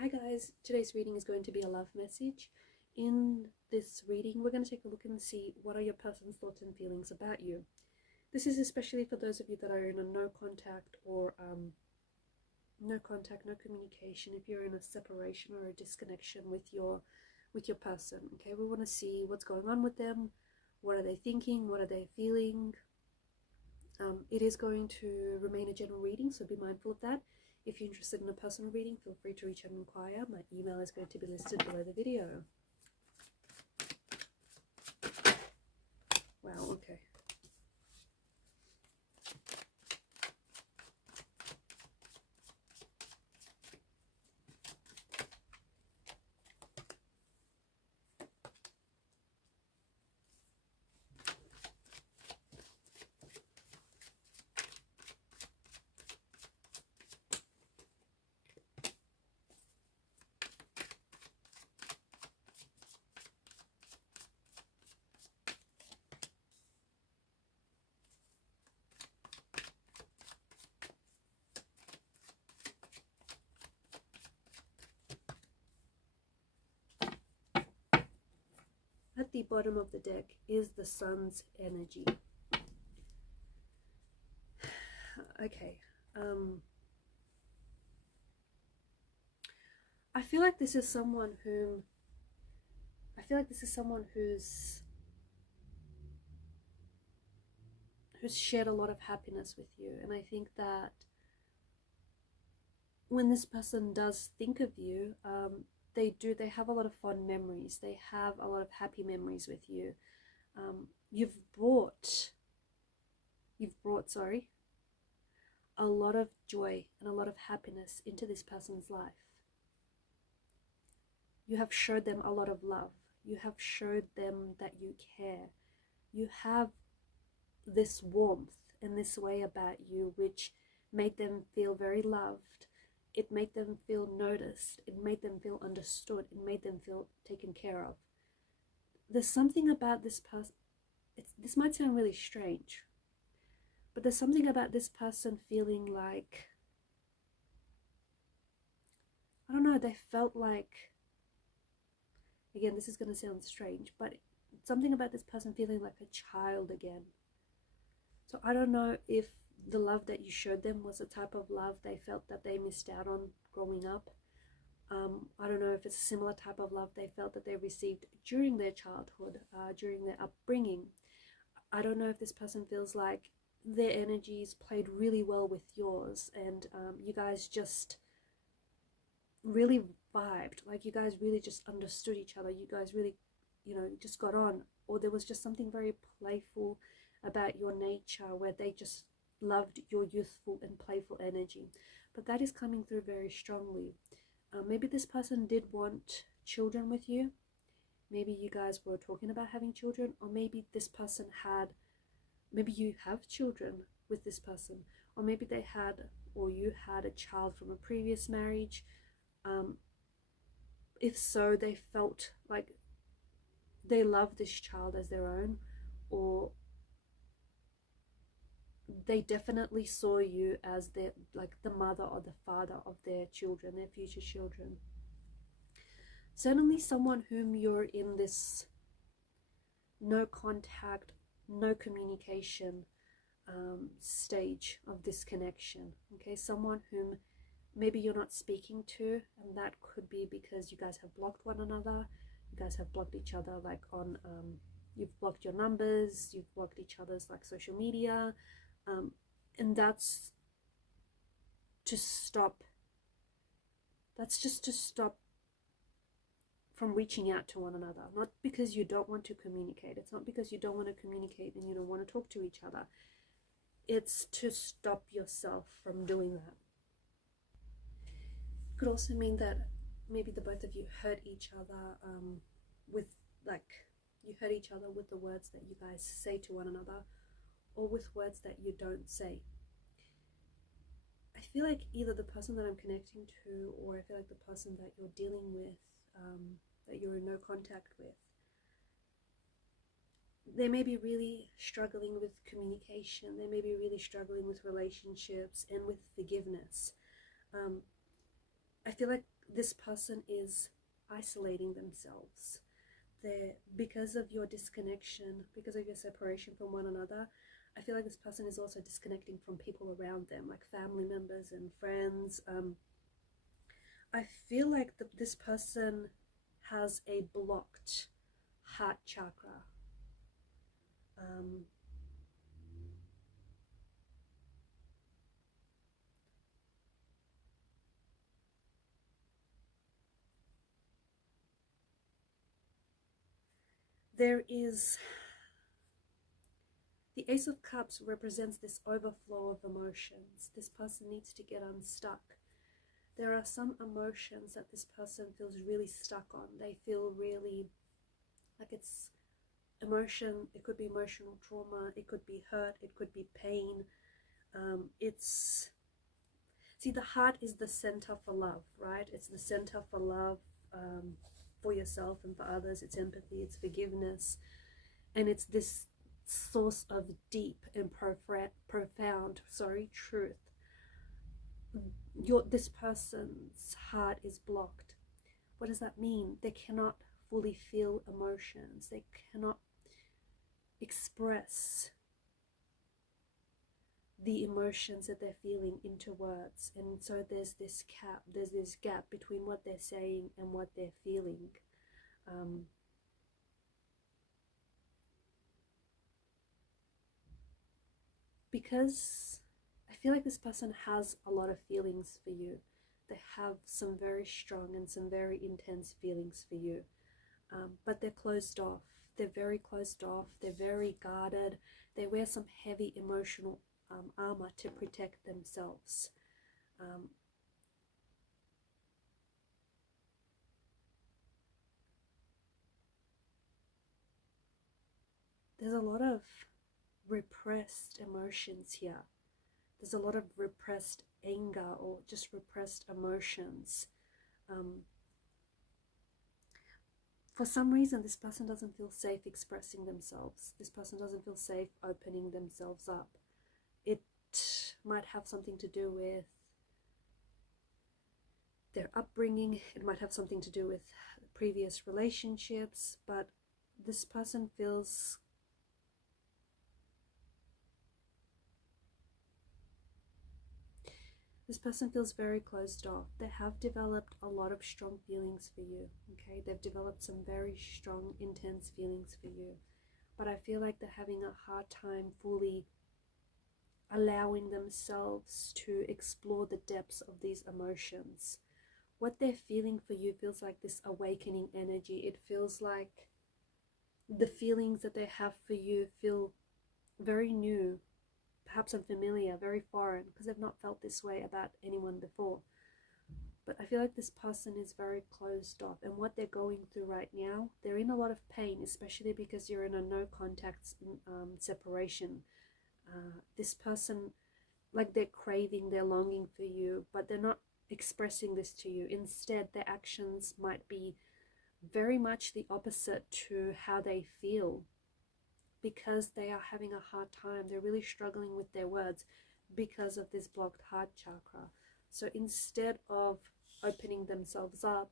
Hi guys, today's reading is going to be a love message. In this reading, we're going to take a look and see what are your person's thoughts and feelings about you. This is especially for those of you that are in a no contact or no communication. If you're in a separation or a disconnection with your person, okay, we want to see what's going on with them. What are they thinking? What are they feeling? It is going to remain a general reading, so be mindful of that. If you're interested in a personal reading, feel free to reach out and inquire. My email is going to be listed below the video. Wow, okay. At the bottom of the deck is the sun's energy. Okay. I feel like this is someone who's shared a lot of happiness with you, and I think that when this person does think of you, they have a lot of fond memories. They have a lot of happy memories with you. You've brought a lot of joy and a lot of happiness into this person's life. You have showed them a lot of love. You have showed them that you care. You have this warmth and this way about you which made them feel very loved. It made them feel noticed. It made them feel understood. It made them feel taken care of. There's something about this person. This might sound really strange, but there's something about this person feeling like, I don't know, they felt like, again, this is going to sound strange, but something about this person feeling like a child again. So I don't know if the love that you showed them was a type of love they felt that they missed out on growing up. I don't know if it's a similar type of love they felt that they received during their childhood, during their upbringing. I don't know if this person feels like their energies played really well with yours, and you guys just really vibed, like you guys really just understood each other. You guys really, just got on, or there was just something very playful about your nature where they just loved your youthful and playful energy. But that is coming through very strongly. Maybe this person did want children with you. Maybe you guys were talking about having children, or maybe this person maybe you have children with this person, or maybe you had a child from a previous marriage. If so, they felt like they loved this child as their own, or they definitely saw you as the mother or the father of their children, their future children. Certainly someone whom you're in this no contact, no communication stage of this connection. Okay, someone whom maybe you're not speaking to, and that could be because you guys have blocked one another. You guys have blocked each other, like on you've blocked your numbers, you've blocked each other's like social media. And that's just to stop from reaching out to one another. Not because you don't want to communicate. It's not because you don't want to communicate and you don't want to talk to each other. It's to stop yourself from doing that. It could also mean that maybe the both of you hurt each other you hurt each other with the words that you guys say to one another, or with words that you don't say. I feel like either the person that I'm connecting to, or I feel like the person that you're dealing with, that you're in no contact with, they may be really struggling with communication. They may be really struggling with relationships and with forgiveness. I feel like this person is isolating themselves. Because of your disconnection, because of your separation from one another, I feel like this person is also disconnecting from people around them, like family members and friends. I feel like this person has a blocked heart chakra. There is the Ace of Cups represents this overflow of emotions. This person needs to get unstuck. There are some emotions that this person feels really stuck on. They feel really like it's emotion. It could be emotional trauma. It could be hurt. It could be pain. See, the heart is the center for love, right? It's the center for love, for yourself and for others. It's empathy, it's forgiveness, and it's this source of deep and profound truth. This person's heart is blocked. What does that mean? They cannot fully feel emotions. They cannot express the emotions that they're feeling into words, and so there's this gap between what they're saying and what they're feeling. Because I feel like this person has a lot of feelings for you. They have some very strong and some very intense feelings for you, but they're closed off. They're very closed off. They're very guarded. They wear some heavy emotional armor to protect themselves. There's a lot of repressed emotions here. There's a lot of repressed anger or just repressed emotions. For some reason, this person doesn't feel safe expressing themselves. This person doesn't feel safe opening themselves up. It might have something to do with their upbringing. It might have something to do with previous relationships, but this person feels very closed off. They have developed a lot of strong feelings for you, okay? They've developed some very strong, intense feelings for you, but I feel like they're having a hard time fully allowing themselves to explore the depths of these emotions. What they're feeling for you feels like this awakening energy. It feels like the feelings that they have for you feel very new, perhaps unfamiliar, very foreign, because they've not felt this way about anyone before. But I feel like this person is very closed off, and what they're going through right now, they're in a lot of pain, especially because you're in a no contact separation. This person, like, they're craving, they're longing for you, but they're not expressing this to you. Instead, their actions might be very much the opposite to how they feel, because they are having a hard time. They're really struggling with their words because of this blocked heart chakra. So instead of opening themselves up,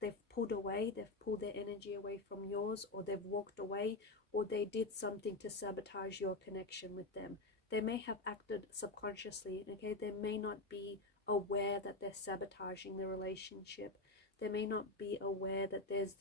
they've pulled away, they've pulled their energy away from yours, or they've walked away, or they did something to sabotage your connection with them. They may have acted subconsciously, okay? They may not be aware that they're sabotaging the relationship. They may not be aware that there's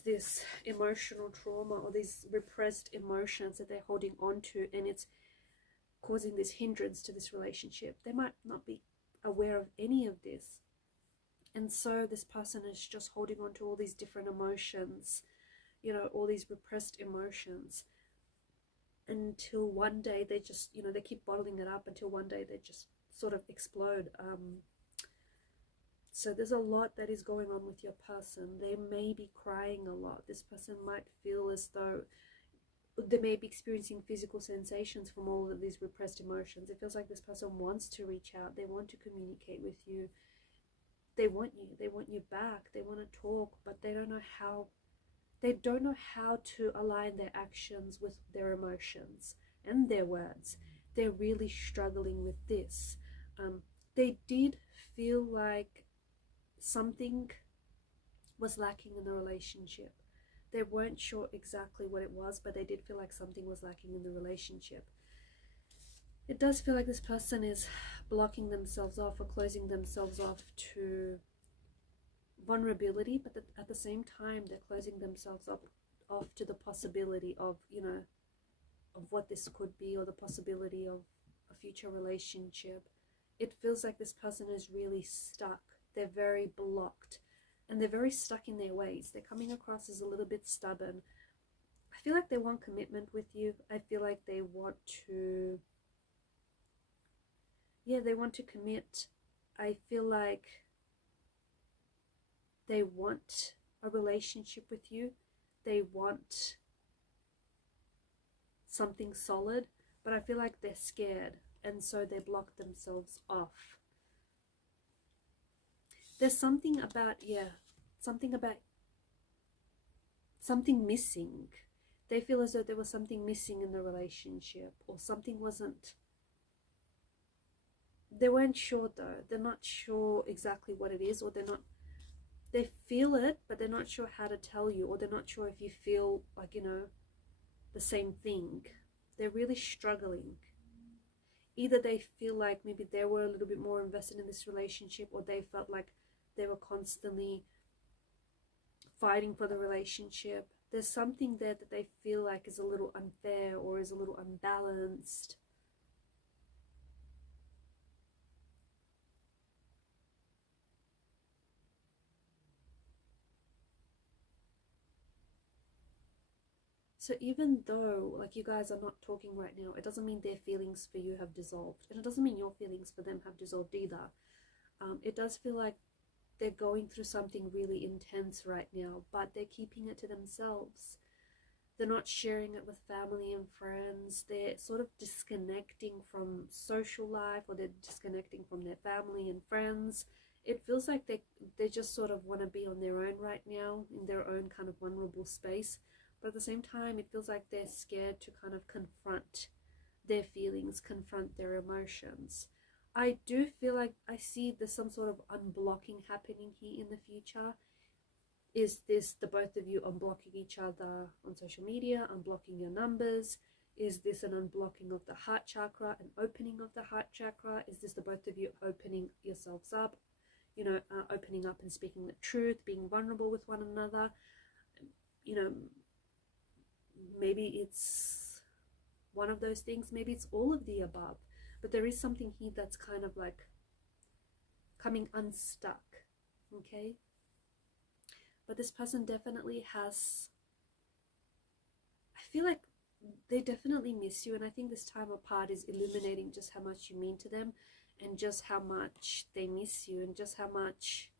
this emotional trauma or these repressed emotions that they're holding on to, and it's causing this hindrance to this relationship. They might not be aware of any of this. And so this person is just holding on to all these different emotions, you know, all these repressed emotions, until one day they just, you know, they keep bottling it up until one day they just sort of explode. So there's a lot that is going on with your person. They may be crying a lot. This person might feel as though they may be experiencing physical sensations from all of these repressed emotions. It feels like this person wants to reach out. They want to communicate with you. They want you back. They want to talk, but they don't know how. They don't know how to align their actions with their emotions and their words. They're really struggling with this. they did feel like something was lacking in the relationship. They weren't sure exactly what it was, but they did feel like something was lacking in the relationship. It does feel like this person is blocking themselves off or closing themselves off to vulnerability, but at the same time they're closing themselves off to the possibility of, you know, of what this could be, or the possibility of a future relationship. It feels like this person is really stuck. They're very blocked, and they're very stuck in their ways. They're coming across as a little bit stubborn. I feel like they want commitment with you. I feel like they want to, yeah, they want to commit. I feel like they want a relationship with you. They want something solid, but I feel like they're scared, and so they block themselves off. There's something about, something missing. They feel as though there was something missing in the relationship, or something wasn't, they weren't sure though. They're not sure exactly what it is, or they feel it, but they're not sure how to tell you, or they're not sure if you feel like, you know, the same thing. They're really struggling. Either they feel like maybe they were a little bit more invested in this relationship, or they felt like they were constantly fighting for the relationship. There's something there that they feel like is a little unfair, or is a little unbalanced. So even though like you guys are not talking right now, it doesn't mean their feelings for you have dissolved, and it doesn't mean your feelings for them have dissolved either. It does feel like they're going through something really intense right now, but they're keeping it to themselves. They're not sharing it with family and friends. They're sort of disconnecting from social life, or they're disconnecting from their family and friends. It feels like they just sort of want to be on their own right now, in their own kind of vulnerable space. But at the same time, it feels like they're scared to kind of confront their feelings, confront their emotions. I do feel like I see there's some sort of unblocking happening here in the future. Is this the both of you unblocking each other on social media, unblocking your numbers? Is this an unblocking of the heart chakra, an opening of the heart chakra? Is this the both of you opening yourselves up, you know, opening up and speaking the truth, being vulnerable with one another? You know, maybe it's one of those things, maybe it's all of the above, but there is something here that's kind of like coming unstuck, okay? But this person definitely has, I feel like they definitely miss you, and I think this time apart is illuminating just how much you mean to them, and just how much they miss you, and just how much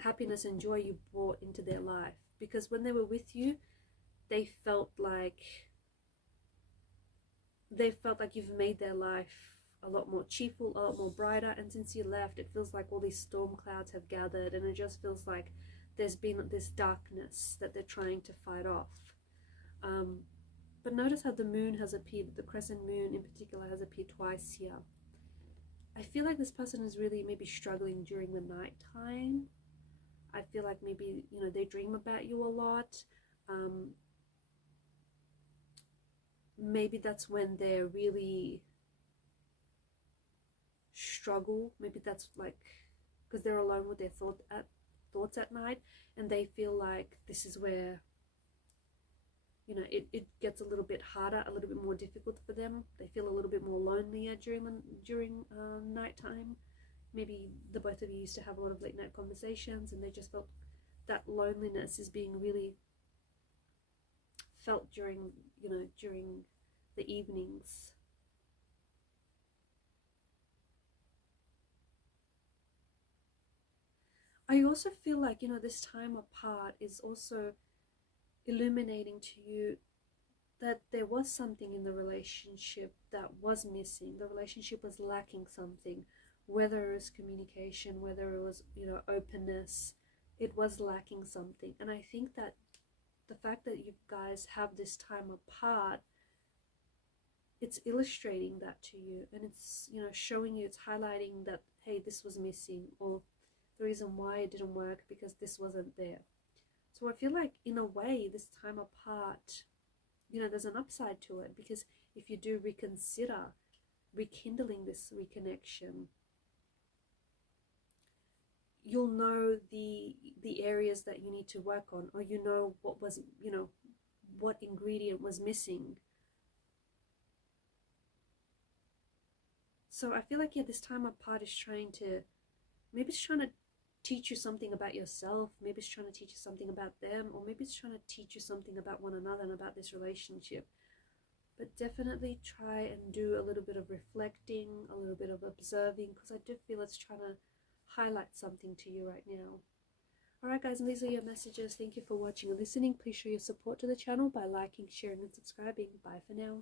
happiness and joy you brought into their life. Because when they were with you, they felt like you've made their life a lot more cheerful, a lot more brighter. And since you left, it feels like all these storm clouds have gathered, and it just feels like there's been this darkness that they're trying to fight off. But notice how the moon has appeared, the crescent moon in particular has appeared twice here. I feel like this person is really maybe struggling during the night time. I feel like maybe, you know, they dream about you a lot. Maybe that's when they're really struggle. Maybe that's like because they're alone with their thoughts at night, and they feel like this is where, you know, it gets a little bit harder, a little bit more difficult for them. They feel a little bit more lonelier during nighttime. Maybe the both of you used to have a lot of late night conversations, and they just felt that loneliness is being really felt during the evenings. I also feel like, you know, this time apart is also illuminating to you that there was something in the relationship that was missing. The relationship was lacking something, whether it was communication, whether it was, you know, openness. It was lacking something. And I think that the fact that you guys have this time apart it's illustrating that to you, and it's, you know, showing you, it's highlighting that, hey, this was missing, or the reason why it didn't work because this wasn't there. So I feel like in a way this time apart, you know, there's an upside to it, because if you do reconsider rekindling this reconnection, you'll know the areas that you need to work on, or you know what was, you know, what ingredient was missing. So I feel like, yeah, this time apart is trying to, maybe it's trying to teach you something about yourself, maybe it's trying to teach you something about them, or maybe it's trying to teach you something about one another and about this relationship. But definitely try and do a little bit of reflecting, a little bit of observing, because I do feel it's trying to highlight something to you right now. Alright guys, and these are your messages. Thank you for watching and listening. Please show your support to the channel by liking, sharing and subscribing. Bye for now.